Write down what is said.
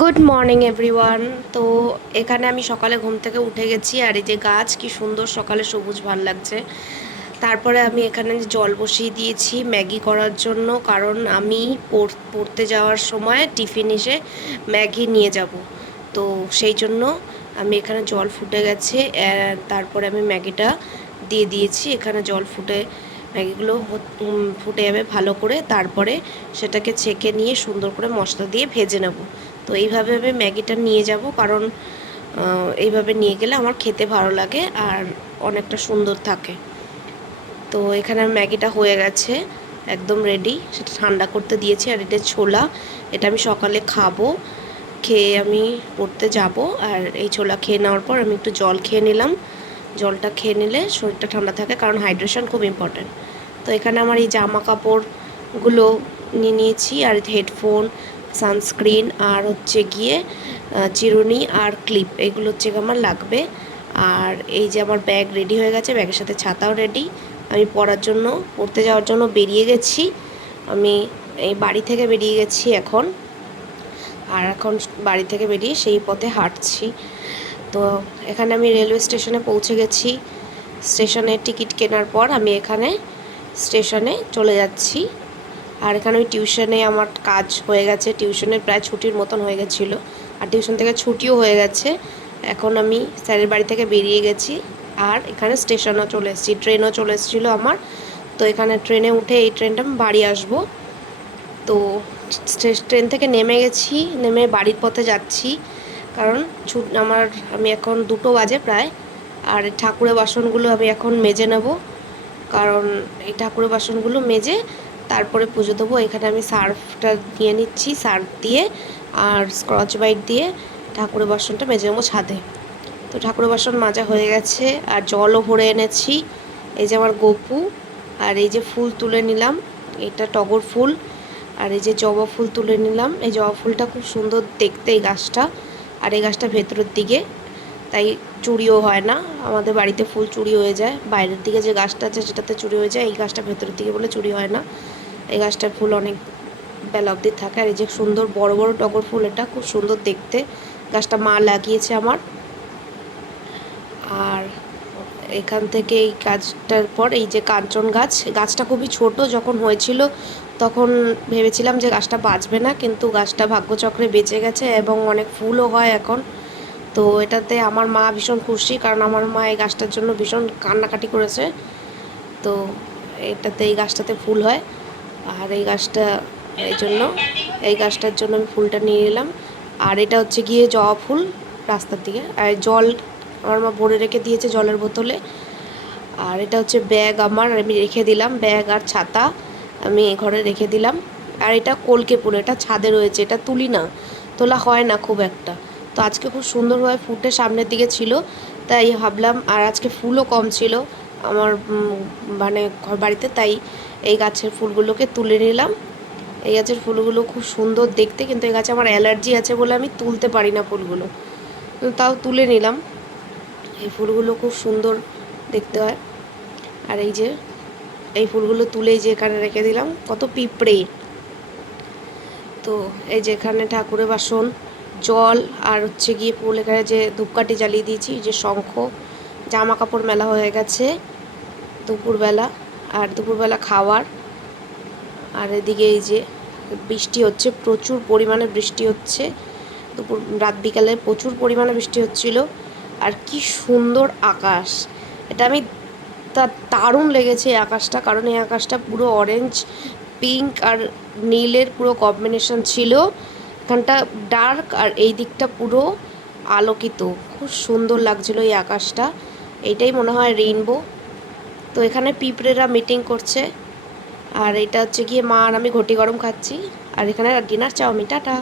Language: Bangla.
Good morning everyone. তো এখানে আমি সকালে ঘুম থেকে উঠে গেছি, আর এই যে গাছ কি সুন্দর সকালে সবুজ ভাল লাগছে। তারপরে আমি এখানে জল বসিয়ে দিয়েছি ম্যাগি করার জন্য, কারণ আমি পড়তে যাওয়ার সময় টিফিন এসে ম্যাগি নিয়ে যাব। তো সেই জন্য আমি এখানে জল ফুটে গেছে, তারপরে আমি ম্যাগিটা দিয়ে দিয়েছি। এখানে জল ম্যাগিগুলো ফুটে যাবে ভালো করে, তারপরে সেটাকে ছেঁকে নিয়ে সুন্দর করে মশলা দিয়ে ভেজে নেব। তো এইভাবে আমি ম্যাগিটা নিয়ে যাব, কারণ এইভাবে নিয়ে গেলে আমার খেতে ভালো লাগে আর অনেকটা সুন্দর থাকে। তো এখানে ম্যাগিটা হয়ে গেছে, একদম রেডি। সেটা ঠান্ডা করতে দিয়েছি। আর এটা ছোলা, এটা আমি সকালে খাবো, খেয়ে আমি পড়তে যাব। আর এই ছোলা খেয়ে নেওয়ার পর আমি একটু জল খেয়ে নিলাম। জলটা খেয়ে নিলে শরীরটা ঠান্ডা থাকে, কারণ হাইড্রেশন খুব ইম্পর্ট্যান্ট। তো এখানে আমার এই জামা কাপড়গুলো নিয়ে নিয়েছি, আর হেডফোন, সানস্ক্রিন, আর হচ্ছে গিয়ে চিরুনি আর ক্লিপ, এগুলো হচ্ছে আমার লাগবে। আর এই যে আমার ব্যাগ রেডি হয়ে গেছে, ব্যাগের সাথে ছাতাও রেডি। আমি পড়তে যাওয়ার জন্য বেরিয়ে গেছি। আমি এই বাড়ি থেকে বেরিয়ে গেছি এখন, আর এখন বাড়ি থেকে বেরিয়ে সেই পথে হাঁটছি। তো এখানে আমি রেলওয়ে স্টেশনে পৌঁছে গেছি। স্টেশনে টিকিট কেনার পর আমি এখানে স্টেশনে চলে যাচ্ছি। আর এখানে ওই টিউশনে আমার কাজ হয়ে গেছে, টিউশনের প্রায় ছুটির মতন হয়ে গেছিলো, আর টিউশন থেকে ছুটিও হয়ে গেছে। এখন আমি স্যারের বাড়ি থেকে বেরিয়ে গেছি, আর এখানে স্টেশনও চলে এসেছি, ট্রেনও চলে এসেছিলো আমার। তো এখানে ট্রেনে উঠে এই ট্রেনটা আমি বাড়ি আসবো। তো ট্রেন থেকে নেমে গেছি, নেমে বাড়ির পথে যাচ্ছি, কারণ আমি এখন 2টো বাজে প্রায়। আর ঠাকুরের বাসনগুলো আমি এখন মেজে নেব, কারণ এই ঠাকুরের বাসনগুলো মেজে তারপরে পুজো দেবো। এখানে আমি সার্ফটা নিয়ে নিচ্ছি, সার্ফ দিয়ে আর স্কচ ব্রাইট দিয়ে ঠাকুরের বাসনটা মেজে নেবো ছাদে। তো ঠাকুরের বাসন মাজা হয়ে গেছে, আর জলও ভরে এনেছি। এই যে আমার গোপু, আর এই যে ফুল তুলে নিলাম, এটা টগর ফুল। আর এই যে জবা ফুল তুলে নিলাম, এই জবা ফুলটা খুব সুন্দর দেখতে এই গাছটা। আর এই গাছটা ভেতরের দিকে, তাই চুরিও হয় না। আমাদের বাড়িতে ফুল চুরি হয়ে যায়, বাইরের দিকে যে গাছটা আছে সেটাতে চুরি হয়ে যায়, এই গাছটা ভেতরের দিকে বলে চুরি হয় না। এই গাছটার ফুল অনেক বেলা অবধি থাকে। আর এই যে সুন্দর বড় বড় টগর ফুল, এটা খুব সুন্দর দেখতে। গাছটা মা লাগিয়েছে আমার। আর এখান থেকে এই গাছটার পর এই যে কাঞ্চন গাছ, গাছটা খুবই ছোট যখন হয়েছিল তখন ভেবেছিলাম যে গাছটা বাঁচবে না, কিন্তু গাছটা ভাগ্যচক্রে বেঁচে গেছে এবং অনেক ফুলও হয় এখন। তো এটাতে আমার মা ভীষণ খুশি, কারণ আমার মা এই গাছটার জন্য ভীষণ কান্নাকাটি করেছে। তো এই গাছটাতে ফুল হয়। আর এই গাছটার জন্য আমি ফুলটা নিয়ে নিলাম। আর এটা হচ্ছে গিয়ে জবা ফুল, রাস্তার দিকে। আর জল আমার মা ভরে রেখে দিয়েছে জলের বোতলে। আর এটা হচ্ছে ব্যাগ আমার, আমি রেখে দিলাম ব্যাগ আর ছাতা, আমি ঘরে রেখে দিলাম। আর এটা কলকে ফুল, এটা ছাদে রয়েছে, এটা তুলি না, তোলা হয় না খুব একটা। তো আজকে খুব সুন্দরভাবে ফুটে সামনের দিকে ছিল, তাই ভাবলাম। আর আজকে ফুলও কম ছিল আমার মানে ঘর বাড়িতে, তাই এই গাছের ফুলগুলোকে তুলে নিলাম। এই গাছের ফুলগুলো খুব সুন্দর দেখতে, কিন্তু এই গাছে আমার অ্যালার্জি আছে বলে আমি তুলতে পারি না ফুলগুলো, তাও তুলে নিলাম। এই ফুলগুলো খুব সুন্দর দেখতে হয়। আর এই ফুলগুলো তুলে যে এখানে রেখে দিলাম, কত পিঁপড়ে। তো এই যে এখানে ঠাকুরের বাসন, জল, আর হচ্ছে গিয়ে ফুল, এখানে যে ধূপকাঠি জ্বালিয়ে দিয়েছি, যে শঙ্খ, জামা কাপড় মেলা হয়ে গেছে দুপুরবেলা, আর দুপুরবেলা খাওয়ার। আর এদিকে এই যে বৃষ্টি হচ্ছে, প্রচুর পরিমাণে বৃষ্টি হচ্ছে, রাত বিকালে প্রচুর পরিমাণে বৃষ্টি হচ্ছিল। আর কি সুন্দর আকাশ, এটা আমি দারুণ লেগেছে এই আকাশটা, কারণ এই আকাশটা পুরো অরেঞ্জ, পিঙ্ক আর নীলের পুরো কম্বিনেশন ছিল। এখানটা ডার্ক আর এই দিকটা পুরো আলোকিত, খুব সুন্দর লাগছিল এই আকাশটা। এইটাই মনে হয় রেইনবো। তো এখানে পিঁপড়েরা মিটিং করছে। আর এটা হচ্ছে গিয়ে মা আর আমি ঘটি গরম খাচ্ছি। আর এখানে ডিনার চাউমিন, টাটা।